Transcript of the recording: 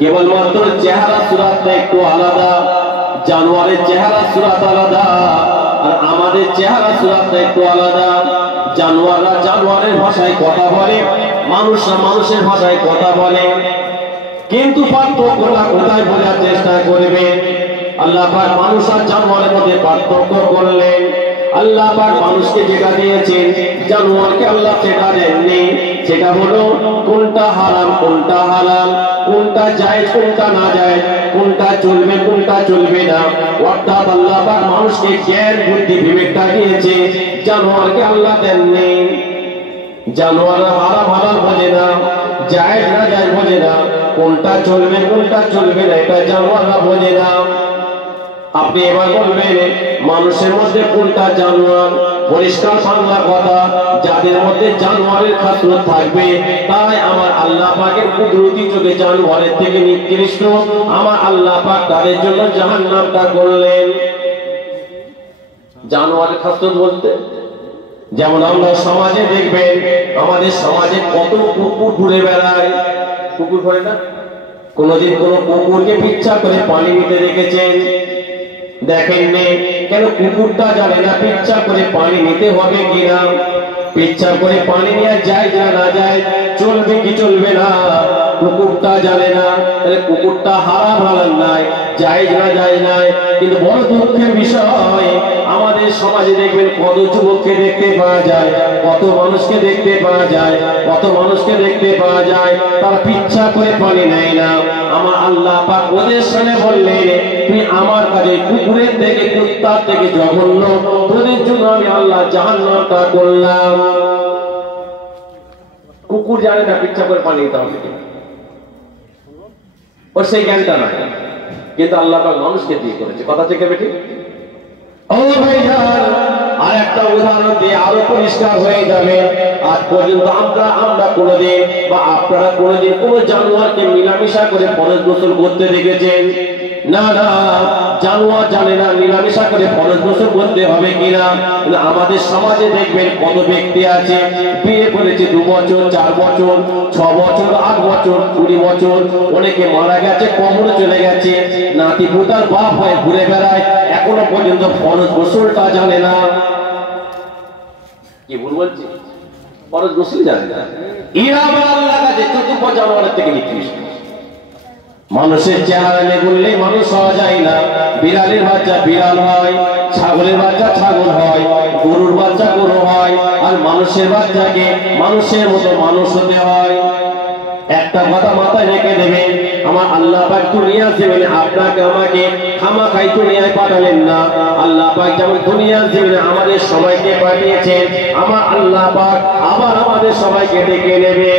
কেবলমাত্র চেহারা সুরাতটা একটু আলাদা, জানোয়ারের চেহারা সুরাত আলাদা আর আমাদের চেহারা সুরাতটা একটু আলাদা। জানোয়াররা জানোয়ারের ভাষায় কথা বলে, মানুষরা মানুষের ভাষায় কথা বলে, কিন্তু পার্থক্যটা কোথায় বোঝার চেষ্টা করবে? আল্লাহ পাক মানুষ আর জানোয়ারের মধ্যে পার্থক্য করলেন। আল্লাহ পাক মানুষকে যেটা দিয়েছেন, জানোয়ারকে আল্লাহ সেটা দেননি। সেটা হলো কোনটা হারাম কোনটা হালাল, কোনটা জায়েজ কোনটা না জায়েজ, কোনটা চলবে কোনটা চলবে না। অর্থাৎ আল্লাহ পাক মানুষকে জ্ঞান বুদ্ধি বিবেকটা দিয়েছে, জানোয়ারকে আল্লাহ দেননি। জানোয়ার হারাম হালাল বোঝে না, জায়েজ না জায়েজ বোঝে না, কোনটা চলবে কোনটা চলবে না এটা জানোয়াররা বোঝে না। আপনি এবার বলবেন মানুষের মধ্যে কোনটা জানোয়ার? পরিষ্কার বাংলা কথা, যাদের মধ্যে জানোয়ারের খাসলত থাকবে তাই আমার আল্লাহ পাকের কুদরতি চোখে জানোয়ারের থেকে নিকৃষ্ট আমার আল্লাহ পাক তাদের জন্য জাহান্নামটা করলেন। জানোয়ারের খাসলত বলতে যেমন আমরা সমাজে দেখবেন, আমাদের সমাজে কত কুকুর ঘুরে বেড়ায়। কুকুর ঘুরে না? কোনদিন কোন কুকুরকে পিচ্ছা করে পানি নিতে দেখেছেন? দেখেননি। কেন? কুকুরটা জানে না পিচ্ছা করে পানি নিতে হবে কিনা, পিচ্ছা করে পানি নেওয়া যায় না না যায়, চলবে কি চলবে না, কুকুরটা জানে না। তাহলে কুকুরটা হারাম হালাল নাই, জায়েজ না জায়েজ নাই। কিন্তু বড় দুঃখের বিষয়, আমাদের সমাজে দেখবেন কত যুবককে দেখতে পাওয়া যায়, কত মানুষকে দেখতে পাওয়া যায়, কত মানুষকে দেখতে পাওয়া যায় তারা পিচ্ছা করে পানি নেয় না। আমার আল্লাহ পাক ওদের সামনে বললেন, তুমি আমার কাছে কুকুরের থেকে কুত্তার থেকে জঘন্য, তোদের জন্য আমি আল্লাহ জাহান্নামটা করলাম। কুকুর জানে না পিচ্ছা করে পানি নিতে হবে, ওর সেই জ্ঞানটা নাই, কিন্তু আল্লাহ পাক মানুষকে দিয়ে করেছে। কথা থেকে বেটি ও ভাইজান, আর একটা উদাহরণ দিয়ে আরো পরিষ্কার হয়ে যাবে। আজ পর্যন্ত আমরা কোনোদিন বা আপনারা কোনোদিন কোন জানোয়ারকে মিলামিশা করে ফরজ গোসল করতে দেখেছেন? না না, জানোয়ার জানে না মিলামিশা করে ফরজ গোসল করতে হবে কিনা। আমাদের সমাজে দেখবেন কত ব্যক্তি আছে বিয়ে করেছে 2 বছর 4 বছর 6 বছর 8 বছর 20 বছর, অনেকে মারা গেছে, কবরে চলে গেছে, নাতি পুতার বাপ হয়ে ঘুরে বেড়ায়, এখনো পর্যন্ত ফরজ গোসলটা জানে না। কি ভুল বলছি? ফরজ গোসল জানে না। এরা আল্লাহর কাছে চতুর্থ জানোয়ারের থেকে নিকৃষ্ট। মানুষের চেহারা বললে মানুষ হওয়া যায় না। বিড়ালের বাচ্চা বিড়াল হয়, ছাগলের বাচ্চা ছাগল হয়, গরুর বাচ্চা গরু হয়, আর মানুষের বাচ্চাকে মানুষের মতো মানুষ হতে হয়। একটা কথা মাথায় রেখে দেবেন, আমার আল্লাহ পাক দুনিয়া জমিনে আপনাকে আমাকে খামাখাই দুনিয়ায় পাঠালেন না। আল্লাহ পাক যেমন দুনিয়া জমিনে আমাদের সবাইকে পাঠিয়েছেন, আমার আল্লাহ পাক আবার আমাদের সবাইকে ডেকে নেবেন।